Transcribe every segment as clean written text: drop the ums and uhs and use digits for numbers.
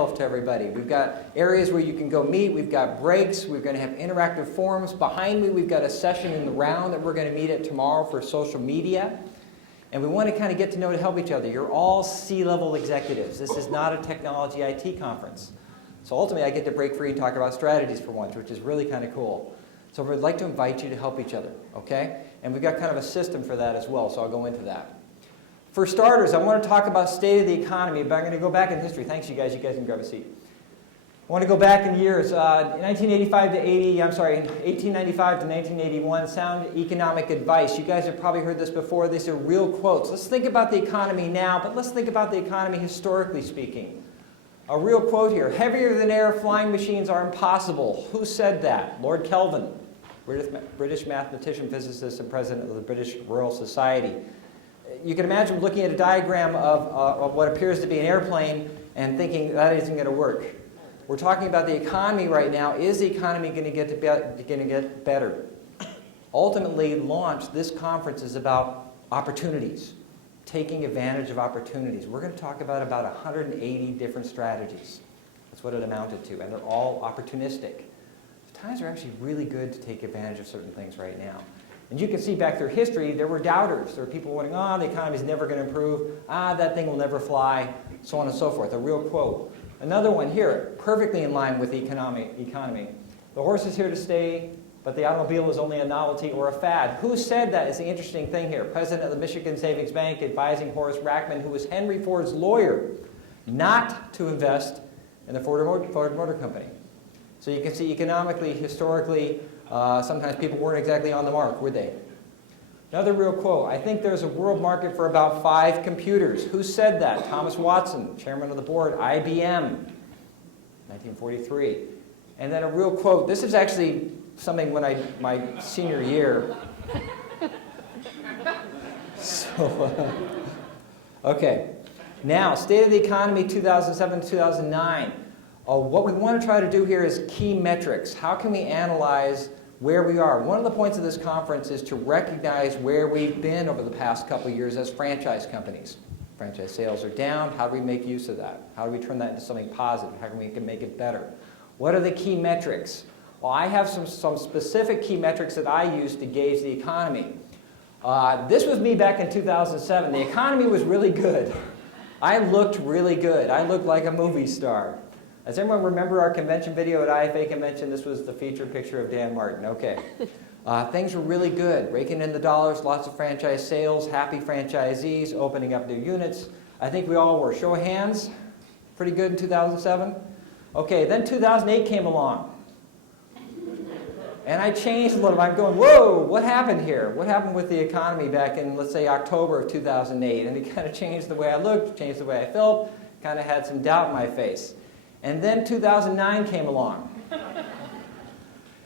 itself to everybody. We've got areas where you can go meet. We've got breaks. We're going to have interactive forums. Behind me, we've got a session in the round that we're going to meet at tomorrow for social media. And we want to kind of get to know to help each other. You're all C-level executives. This is not a technology IT conference. So ultimately, I get to break free and talk about strategies for once, which is really kind of cool. So we'd like to invite you to help each other, okay? And we've got kind of a system for that as well, so I'll go into that. For starters, I want to talk about state of the economy, but I'm going to go back in history. Thanks, you guys. You guys can grab a seat. I want to go back in years, 1895 to 1981, sound economic advice. You guys have probably heard this before. These are real quotes. Let's think about the economy now, but let's think about the economy historically speaking. A real quote here, heavier than air flying machines are impossible. Who said that? Lord Kelvin, British mathematician, physicist, and president of the British Royal Society. You can imagine looking at a diagram of what appears to be an airplane and thinking that isn't going to work. We're talking about the economy right now. Is the economy going to get better? Ultimately, this conference is about opportunities, taking advantage of opportunities. We're going to talk about 180 different strategies. That's what it amounted to, and they're all opportunistic. Times are actually really good to take advantage of certain things right now. And you can see back through history, there were doubters. There were people wondering, the economy's never going to improve. That thing will never fly, so on and so forth. A real quote. Another one here, perfectly in line with the economy. The horse is here to stay, but the automobile is only a novelty or a fad. Who said that is the interesting thing here. President of the Michigan Savings Bank advising Horace Rackman, who was Henry Ford's lawyer, not to invest in the Ford Motor Company. So you can see economically, historically, sometimes people weren't exactly on the mark, were they? Another real quote, I think there's a world market for about 5 computers. Who said that? Thomas Watson, chairman of the board, IBM, 1943. And then a real quote, this is actually something when my senior year. Okay, now, state of the economy 2007-2009. What we want to try to do here is key metrics. How can we analyze where we are? One of the points of this conference is to recognize where we've been over the past couple of years as franchise companies. Franchise sales are down. How do we make use of that? How do we turn that into something positive? How can we make it better? What are the key metrics? Well, I have some specific key metrics that I use to gauge the economy. This was me back in 2007. The economy was really good. I looked really good. I looked like a movie star. Does everyone remember our convention video at IFA convention? This was the featured picture of Dan Martin. Okay. Things were really good. Raking in the dollars, lots of franchise sales, happy franchisees, opening up new units. I think we all were. Show of hands. Pretty good in 2007? Okay, then 2008 came along. And I changed a little bit. I'm going, whoa, what happened here? What happened with the economy back in, let's say, October of 2008? And it kind of changed the way I looked, changed the way I felt, kind of had some doubt in my face. And then 2009 came along.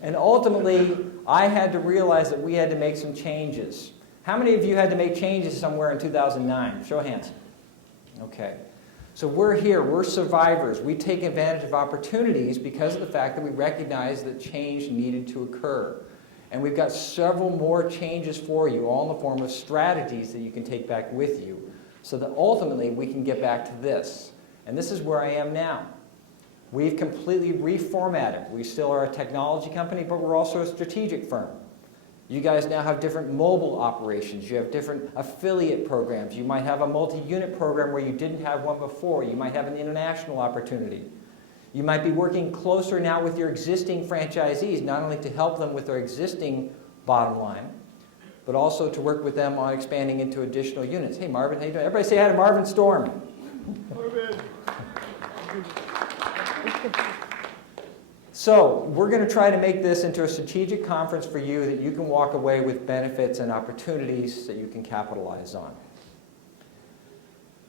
And ultimately, I had to realize that we had to make some changes. How many of you had to make changes somewhere in 2009? Show of hands. Okay. So we're here. We're survivors. We take advantage of opportunities because of the fact that we recognize that change needed to occur. And we've got several more changes for you, all in the form of strategies that you can take back with you, so that ultimately we can get back to this. And this is where I am now. We've completely reformatted. We still are a technology company, but we're also a strategic firm. You guys now have different mobile operations. You have different affiliate programs. You might have a multi-unit program where you didn't have one before. You might have an international opportunity. You might be working closer now with your existing franchisees, not only to help them with their existing bottom line, but also to work with them on expanding into additional units. Hey, Marvin, how you doing? Everybody say hi to Marvin Storm. Marvin. So we're going to try to make this into a strategic conference for you that you can walk away with benefits and opportunities that you can capitalize on.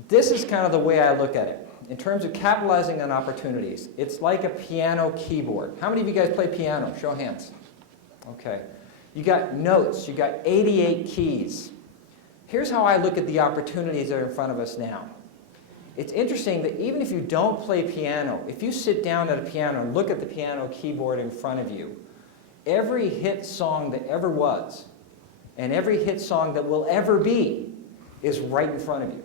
This is kind of the way I look at it. In terms of capitalizing on opportunities, it's like a piano keyboard. How many of you guys play piano? Show of hands. Okay. You got notes. You got 88 keys. Here's how I look at the opportunities that are in front of us now. It's interesting that even if you don't play piano, if you sit down at a piano and look at the piano keyboard in front of you, every hit song that ever was and every hit song that will ever be is right in front of you.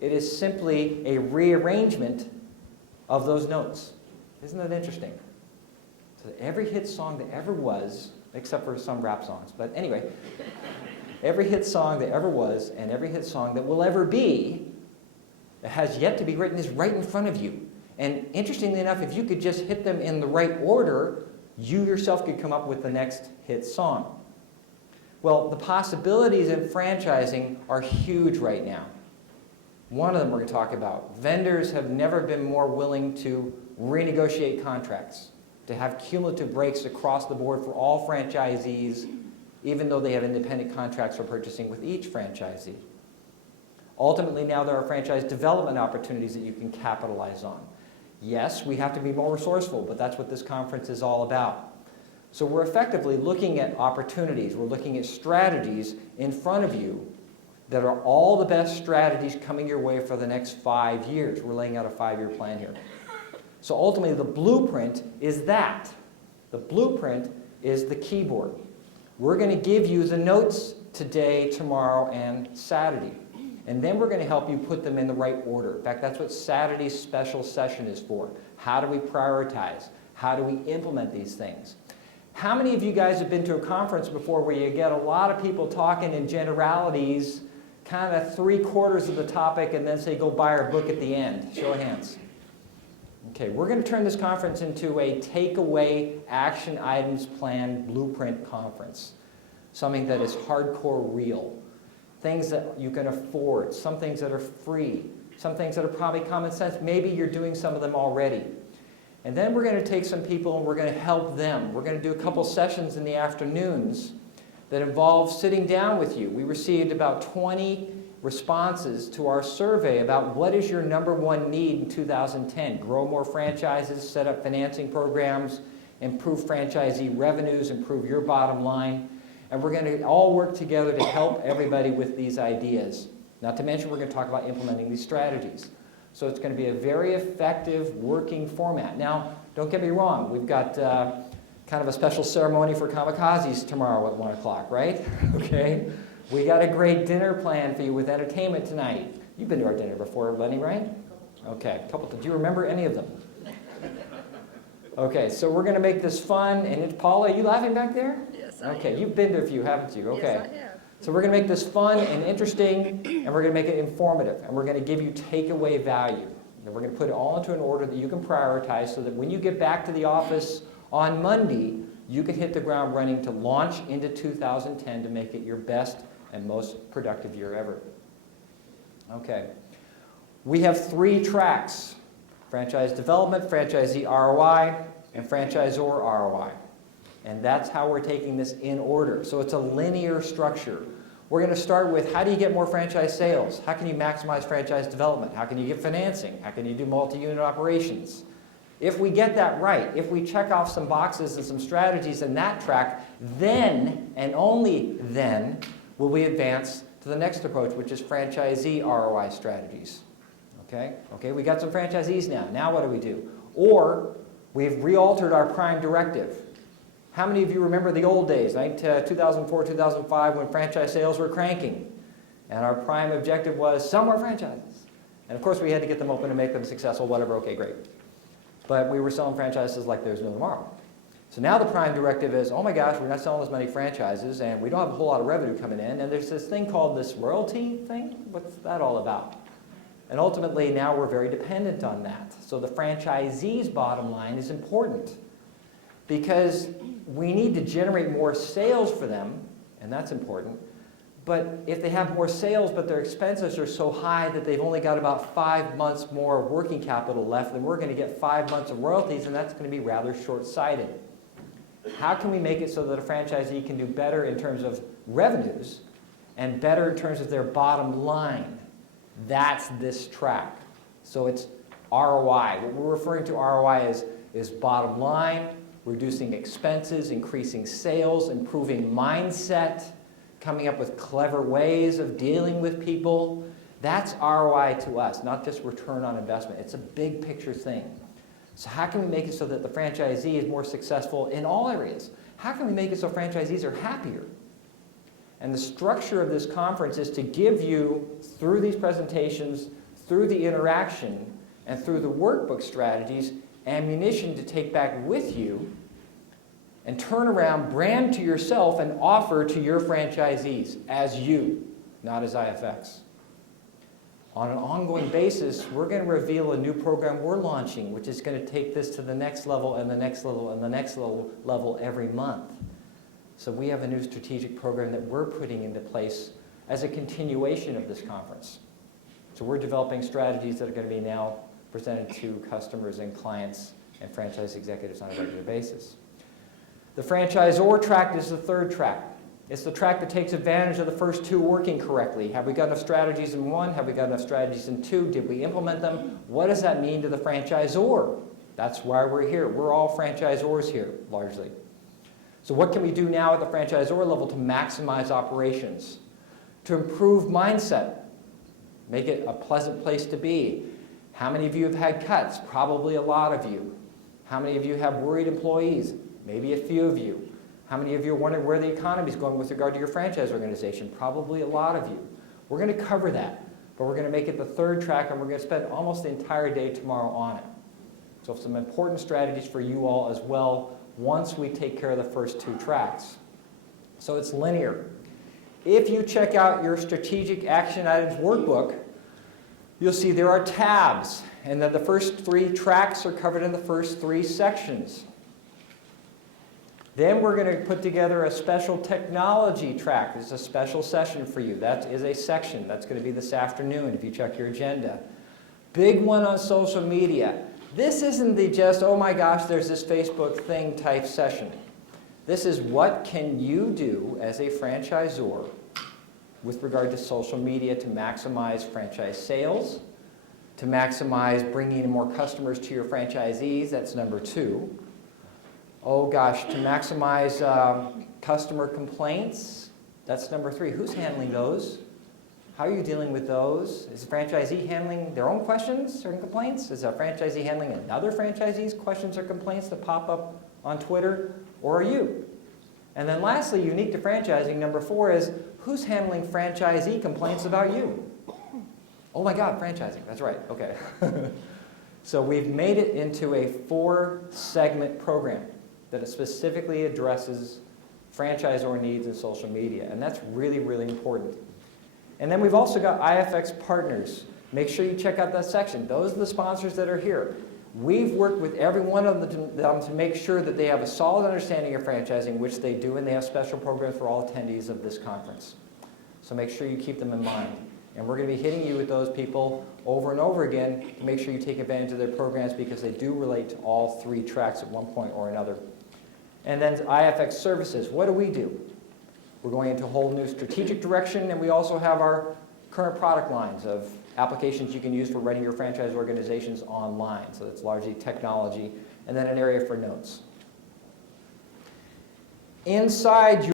It is simply a rearrangement of those notes. Isn't that interesting? So every hit song that ever was, except for some rap songs, but anyway, every hit song that ever was and every hit song that will ever be that has yet to be written is right in front of you. And interestingly enough, if you could just hit them in the right order, you yourself could come up with the next hit song. Well, the possibilities in franchising are huge right now. One of them we're going to talk about. Vendors have never been more willing to renegotiate contracts, to have cumulative breaks across the board for all franchisees, even though they have independent contracts for purchasing with each franchisee. Ultimately, now there are franchise development opportunities that you can capitalize on. Yes, we have to be more resourceful, but that's what this conference is all about. So we're effectively looking at opportunities. We're looking at strategies in front of you that are all the best strategies coming your way for the next 5 years. We're laying out a 5-year plan here. So ultimately, the blueprint is that. The blueprint is the keyboard. We're going to give you the notes today, tomorrow, and Saturday. And then we're going to help you put them in the right order. In fact, that's what Saturday's special session is for. How do we prioritize? How do we implement these things? How many of you guys have been to a conference before where you get a lot of people talking in generalities, kind of 3/4 of the topic, and then say, go buy our book at the end? Show of hands. Okay, we're going to turn this conference into a takeaway action items plan blueprint conference. Something that is hardcore real. Things that you can afford, some things that are free, some things that are probably common sense. Maybe you're doing some of them already. And then we're going to take some people and we're going to help them. We're going to do a couple sessions in the afternoons that involve sitting down with you. We received about 20 responses to our survey about what is your #1 need in 2010. Grow more franchises, set up financing programs, improve franchisee revenues, improve your bottom line. And we're going to all work together to help everybody with these ideas. Not to mention we're going to talk about implementing these strategies. So it's going to be a very effective working format. Now, don't get me wrong. We've got kind of a special ceremony for kamikazes tomorrow at 1 o'clock, right? Okay. We got a great dinner planned for you with entertainment tonight. You've been to our dinner before, Lenny, right? Okay. Do you remember any of them? Okay, so we're going to make this fun. And Paula, are you laughing back there? Yes, I Okay, am. you've been to a few, haven't you? Okay. Yes, I have. So we're going to make this fun and interesting, and we're going to make it informative, and we're going to give you takeaway value. And we're going to put it all into an order that you can prioritize so that when you get back to the office on Monday, you can hit the ground running to launch into 2010 to make it your best and most productive year ever. Okay. We have 3 tracks: franchise development, franchisee ROI, and franchisor ROI. And that's how we're taking this in order. So it's a linear structure. We're going to start with, how do you get more franchise sales? How can you maximize franchise development? How can you get financing? How can you do multi-unit operations? If we get that right, if we check off some boxes and some strategies in that track, then, and only then, will we advance to the next approach, which is franchisee ROI strategies. Okay? Okay, we got some franchisees now. Now what do we do? Or we've re-altered our prime directive. How many of you remember the old days, 2004, 2005, when franchise sales were cranking? And our prime objective was sell more franchises. And of course we had to get them open and make them successful, whatever, okay, great. But we were selling franchises like there's no tomorrow. So now the prime directive is, oh my gosh, we're not selling as many franchises and we don't have a whole lot of revenue coming in, and there's this thing called this royalty thing. What's that all about? And ultimately now we're very dependent on that. So the franchisee's bottom line is important because we need to generate more sales for them, and that's important. But if they have more sales but their expenses are so high that they've only got about 5 months more working capital left, then we're going to get 5 months of royalties, and that's going to be rather short-sighted. How can we make it so that a franchisee can do better in terms of revenues and better in terms of their bottom line? That's this track. So it's ROI. What we're referring to ROI is bottom line, reducing expenses, increasing sales, improving mindset, coming up with clever ways of dealing with people. That's ROI to us, not just return on investment. It's a big picture thing. So how can we make it so that the franchisee is more successful in all areas? How can we make it so franchisees are happier? And the structure of this conference is to give you, through these presentations, through the interaction, and through the workbook strategies, ammunition to take back with you and turn around, brand to yourself, and offer to your franchisees as you, not as IFX. On an ongoing basis, we're going to reveal a new program we're launching, which is going to take this to the next level and the next level and the next level every month. So we have a new strategic program that we're putting into place as a continuation of this conference. So we're developing strategies that are going to be now presented to customers and clients and franchise executives on a regular basis. The franchisor track is the third track. It's the track that takes advantage of the first two working correctly. Have we got enough strategies in one? Have we got enough strategies in two? Did we implement them? What does that mean to the franchisor? That's why we're here. We're all franchisors here, largely. So what can we do now at the franchisor level to maximize operations? To improve mindset, make it a pleasant place to be. How many of you have had cuts? Probably a lot of you. How many of you have worried employees? Maybe a few of you. How many of you are wondering where the economy is going with regard to your franchise organization? Probably a lot of you. We're going to cover that, but we're going to make it the third track, and we're going to spend almost the entire day tomorrow on it. So some important strategies for you all as well once we take care of the first two tracks. So it's linear. If you check out your strategic action items workbook, you'll see there are tabs, and that the first three tracks are covered in the first three sections. Then we're going to put together a special technology track. This is a special session for you. That is a section. That's going to be this afternoon if you check your agenda. Big one on social media. This isn't the just, oh my gosh, there's this Facebook thing type session. This is what can you do as a franchisor with regard to social media to maximize franchise sales, to maximize bringing in more customers to your franchisees. That's number two. Oh gosh, to maximize customer complaints, that's number three. Who's handling those? How are you dealing with those? Is the franchisee handling their own questions or complaints? Is a franchisee handling another franchisee's questions or complaints that pop up on Twitter? Or are you? And then lastly, unique to franchising, number four is, who's handling franchisee complaints about you? Oh my God, franchising, that's right, okay. So we've made it into a 4-segment program that specifically addresses franchisor needs in social media. And that's really, really important. And then we've also got IFX partners. Make sure you check out that section. Those are the sponsors that are here. We've worked with every one of them to make sure that they have a solid understanding of franchising, which they do, and they have special programs for all attendees of this conference. So make sure you keep them in mind. And we're going to be hitting you with those people over and over again to make sure you take advantage of their programs, because they do relate to all 3 tracks at one point or another. And then IFX services. What do? We're going into a whole new strategic direction, and we also have our current product lines of applications you can use for running your franchise organizations online. So that's largely technology, and then an area for notes. Inside